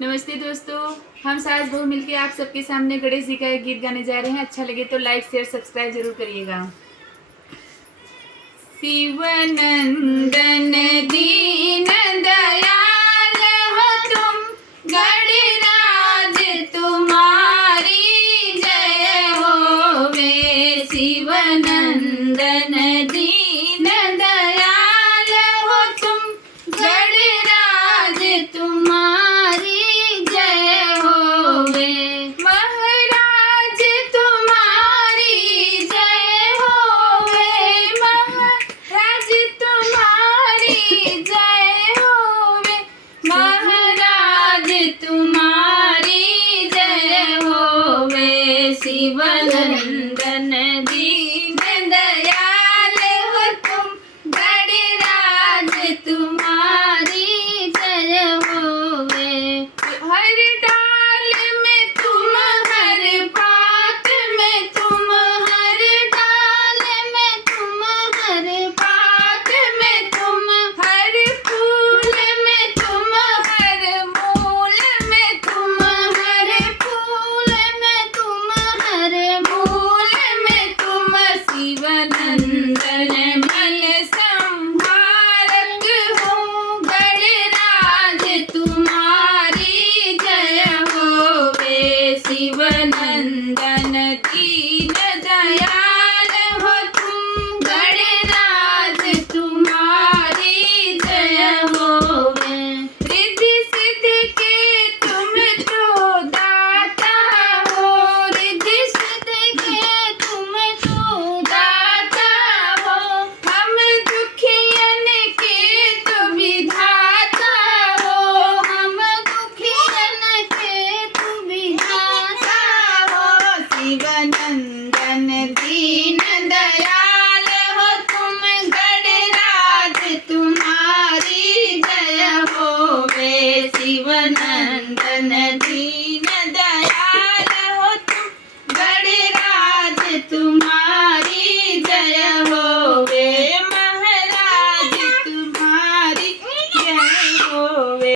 नमस्ते दोस्तों, हम सास बहू मिलके आप सबके सामने गणेश जी का एक गीत गाने जा रहे हैं। अच्छा लगे तो लाइक शेयर सब्सक्राइब जरूर करिएगा। शिवनंदन दीन दयाल हो तुम, गणराज तुम्हारी जय होवे। शिवनंदन दीन दयाल हो तुम, गणराज तुम्हारी जय होवे। महाराज तुम्हारी जय होवे, महाराज तुम्हारी जय होवे, महाराज तुम्हारी जय होवे। शिवनंदन दीन दयाल हो तुम, गणराज तुम्हारी जय होवे। हर डाल में तुम, हर पात में तुम, हर डाल में तुम, हर पात में तुम, हर फूल में तुम, हर मूल में तुम, हर फूल में तुम, हर मूल में तुम। शिवनंदन मन संहारक हो, गणराज तुम्हारी जय होवे। शिवनंदन दीन दयाल हो तुम, गणराज तुम्हारी जय होवे। रिद्धि सिद्धि के तुम तो दाता हो, रिद्धि सिद्धि के तुम तो दाता हो। हम दुखियन के तो विधाता हो, हम दुखियन के तो विधाता हो। शिवनंदन दीन दयाल हो तुम, गणराज तुम्हारी जय होवे। शिवनंदन दीन